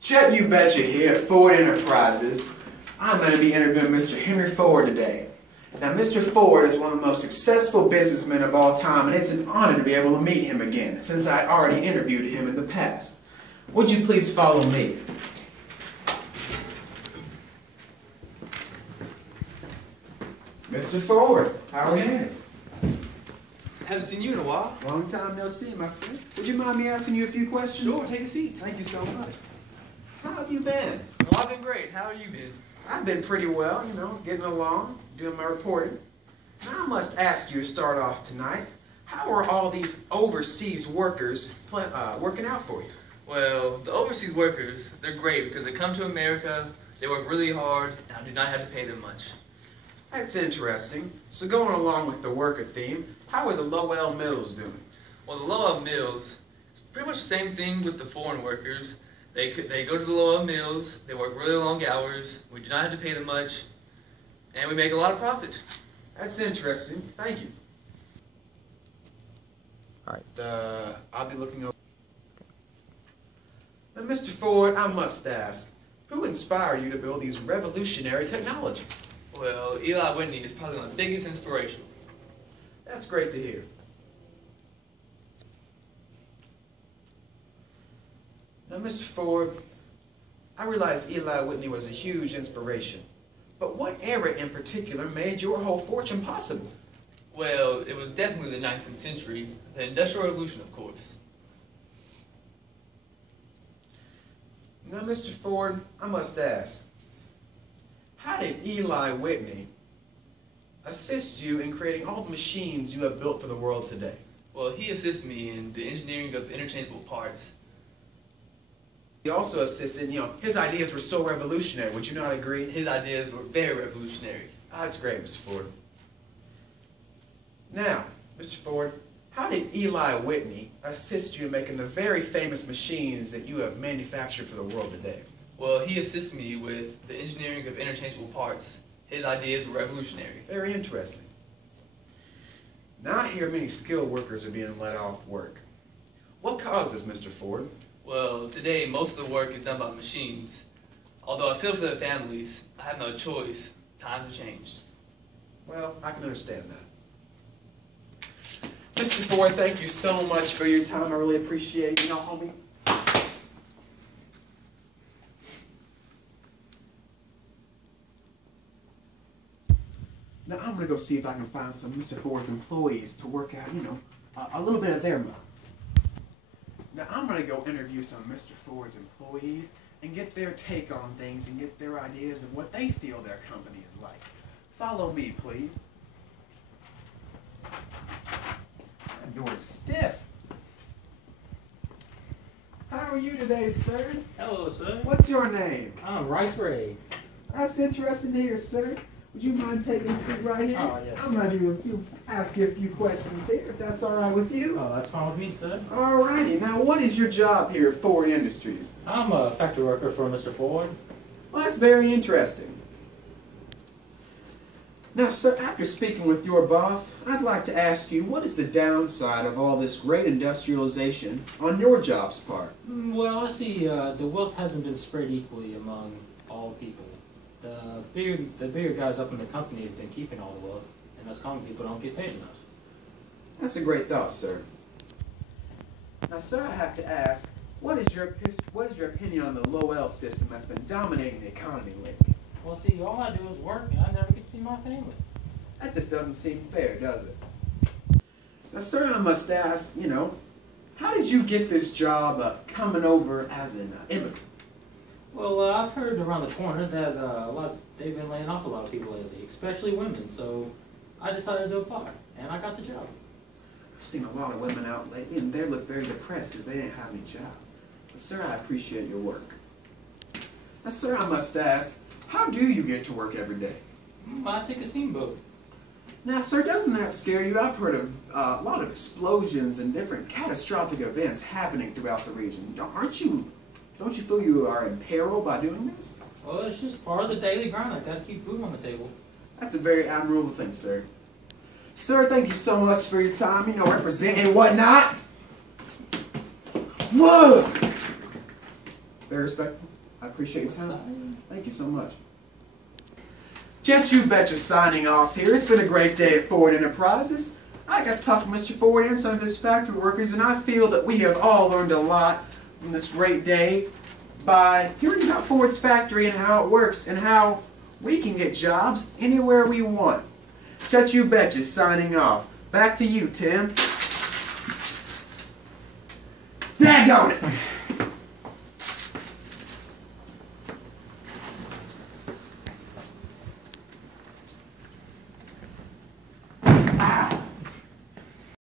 Chet, ubetcha here at Ford Enterprises. I'm going to be interviewing Mr. Henry Ford today. Now, Mr. Ford is one of the most successful businessmen of all time, and it's an honor to be able to meet him again, since I already interviewed him in the past. Would you please follow me? Mr. Ford, how are you? Haven't seen you in a while. Long time no see, my friend. Would you mind me asking you a few questions? Sure, take a seat. Thank you so much. How have you been? Well, I've been great. How have you been? I've been pretty well, getting along, doing my reporting. Now I must ask you to start off tonight, how are all these overseas workers working out for you? Well, the overseas workers, they're great because they come to America, they work really hard, and I do not have to pay them much. That's interesting. So going along with the worker theme, how are the Lowell Mills doing? Well, the Lowell Mills, it's pretty much the same thing with the foreign workers. They go to the Lowell Mills, they work really long hours, we do not have to pay them much, and we make a lot of profit. That's interesting. Thank you. All right, I'll be looking over. Now, Mr. Ford, I must ask, who inspired you to build these revolutionary technologies? Well, Eli Whitney is probably my biggest inspiration. That's great to hear. Now, Mr. Ford, I realize Eli Whitney was a huge inspiration, but what era in particular made your whole fortune possible? Well, it was definitely the 19th century, the Industrial Revolution, of course. Now, Mr. Ford, I must ask, how did Eli Whitney assist you in creating all the machines you have built for the world today? Well, he assisted me in the engineering of interchangeable parts. He also assisted, his ideas were so revolutionary. Would you not agree? His ideas were very revolutionary. That's great, Mr. Ford. Now, Mr. Ford, how did Eli Whitney assist you in making the very famous machines that you have manufactured for the world today? Well, he assisted me with the engineering of interchangeable parts. His ideas were revolutionary. Very interesting. Now I hear many skilled workers are being let off work. What caused this, Mr. Ford? Well, today most of the work is done by machines. Although I feel for their families, I have no choice. Times have changed. Well, I can understand that. Mr. Ford, thank you so much for your time. I really appreciate it. Homie. Now I'm going to go see if I can find some Mr. Ford's employees to work out, a little bit of their minds. Now I'm going to go interview some of Mr. Ford's employees and get their take on things and get their ideas of what they feel their company is like. Follow me, please. That door is stiff. How are you today, sir? Hello, sir. What's your name? I'm Rice Ray. That's interesting to hear, sir. Would you mind taking a seat right here? Oh, yes. I'm going to ask you a few questions here, if that's all right with you. Oh, that's fine with me, sir. All righty. Now, what is your job here at Ford Industries? I'm a factory worker for Mr. Ford. Well, that's very interesting. Now, sir, after speaking with your boss, I'd like to ask you, what is the downside of all this great industrialization on your job's part? Well, I see the wealth hasn't been spread equally among all people. The bigger guys up in the company have been keeping all the wealth, and us common people don't get paid enough. That's a great thought, sir. Now, sir, I have to ask, what is your opinion on the Lowell system that's been dominating the economy lately? Well, see, all I do is work, and I never get to see my family. That just doesn't seem fair, does it? Now, sir, I must ask, how did you get this job coming over as an immigrant? Well, I've heard around the corner that they've been laying off a lot of people lately, especially women, so I decided to apply, and I got the job. I've seen a lot of women out lately, and they look very depressed because they didn't have any job. But, sir, I appreciate your work. Now, sir, I must ask, how do you get to work every day? Well, I take a steamboat. Now, sir, doesn't that scare you? I've heard of a lot of explosions and different catastrophic events happening throughout the region. Don't you feel you are in peril by doing this? Well, it's just part of the daily grind. I gotta keep food on the table. That's a very admirable thing, sir. Sir, thank you so much for your time, representing whatnot. Whoa! Very respectful. I appreciate your time. Thank you so much. Chet, ubetcha signing off here. It's been a great day at Ford Enterprises. I got to talk to Mr. Ford and some of his factory workers, and I feel that we have all learned a lot from this great day by hearing about Ford's factory and how it works and how we can get jobs anywhere we want. Chet, ubetcha signing off. Back to you, Tim. Daggone it!